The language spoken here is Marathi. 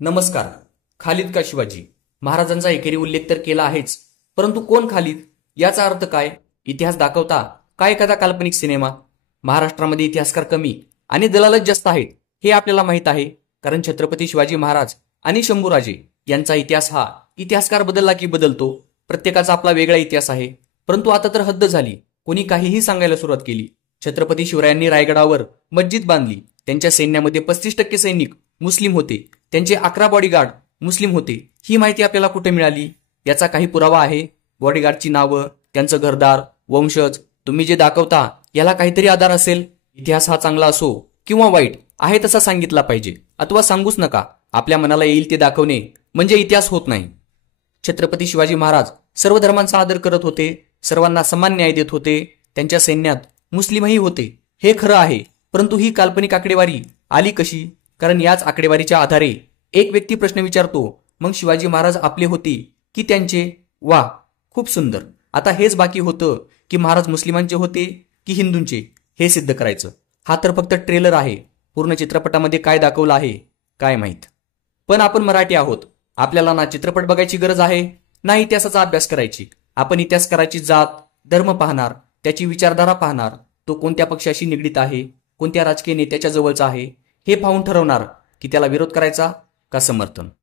नमस्कार. खालिद का शिवाजी महाराजांचा एकेरी उल्लेख तर केला आहेच, परंतु कोण खालिद याचा अर्थ काय? इतिहास दाखवता काय एखादा काल्पनिक सिनेमा? महाराष्ट्रामध्ये इतिहासकार कमी आणि दलालच जास्त आहेत हे आपल्याला माहित आहे, कारण छत्रपती शिवाजी महाराज आणि शंभूराजे यांचा इतिहास हा इतिहासकार बदलला की बदलतो. प्रत्येकाचा आपला वेगळा इतिहास आहे. परंतु आता तर हद्द झाली. कोणी काहीही सांगायला सुरुवात केली. छत्रपती शिवरायांनी रायगडावर मस्जिद बांधली. त्यांच्या सैन्यामध्ये 35% सैनिक मुस्लिम होते. त्यांचे 11 बॉडीगार्ड मुस्लिम होते. ही माहिती आपल्याला कुठे मिळाली? याचा काही पुरावा आहे? बॉडीगार्डची नावं, त्यांचं घरदार, वंशज तुम्ही जे दाखवता याला काहीतरी आधार असेल. इतिहास हा चांगला असो किंवा वाईट आहे तसा सांगितला पाहिजे, अथवा सांगूच नका. आपल्या मनाला येईल ते दाखवणे म्हणजे इतिहास होत नाही. छत्रपती शिवाजी महाराज सर्व धर्मांचा आदर करत होते. सर्वांना समान न्याय देत होते. त्यांच्या सैन्यात मुस्लिमही होते, हे खरं आहे. परंतु ही काल्पनिक आकडेवारी आली कशी? कारण याच आकडेवारीच्या आधारे एक व्यक्ती प्रश्न विचारतो, मग शिवाजी महाराज आपले होते की त्यांचे? वा, खूप सुंदर. आता हेच बाकी होतं की महाराज मुस्लिमांचे होते की हिंदूंचे हे सिद्ध करायचं. हा तर फक्त ट्रेलर आहे. पूर्ण चित्रपटामध्ये काय दाखवलं आहे काय माहीत. पण आपण मराठी आहोत. आपल्याला ना चित्रपट बघायची गरज आहे ना इतिहासाचा अभ्यास करायची. आपण इतिहासकाराची जात, धर्म पाहणार, त्याची विचारधारा पाहणार, तो कोणत्या पक्षाशी निगडीत आहे, कोणत्या राजकीय नेत्याच्या जवळचा आहे हे पाहून ठरवणार की त्याला विरोध करायचा का समर्थन.